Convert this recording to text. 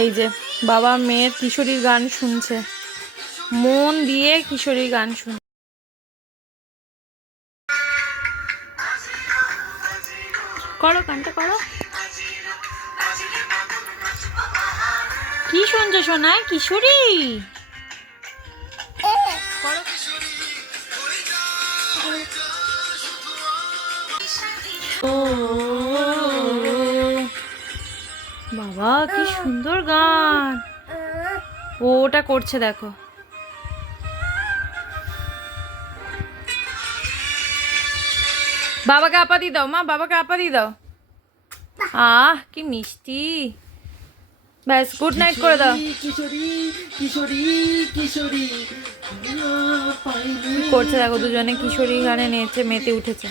এই যে বাবা মেয়ের কিশোরীর গান শুনছে, মন দিয়ে কিশোরীর গান শুন। করো গানটা করো। কি শুনছো সোনায়? কিশোরী ও বাবা কি সুন্দর গান। ও ওটা করছে দেখো। বাবাকে আপা দিয়ে দাও মা, বাবাকে আপা দিয়ে দাও। কি মিষ্টি। ব্যাস গুড নাইট করে দাও। কিশোরী কিশোরী কিশোরী করছে দেখো, দুজনে কিশোরী গানে নেচে মেতে উঠেছে।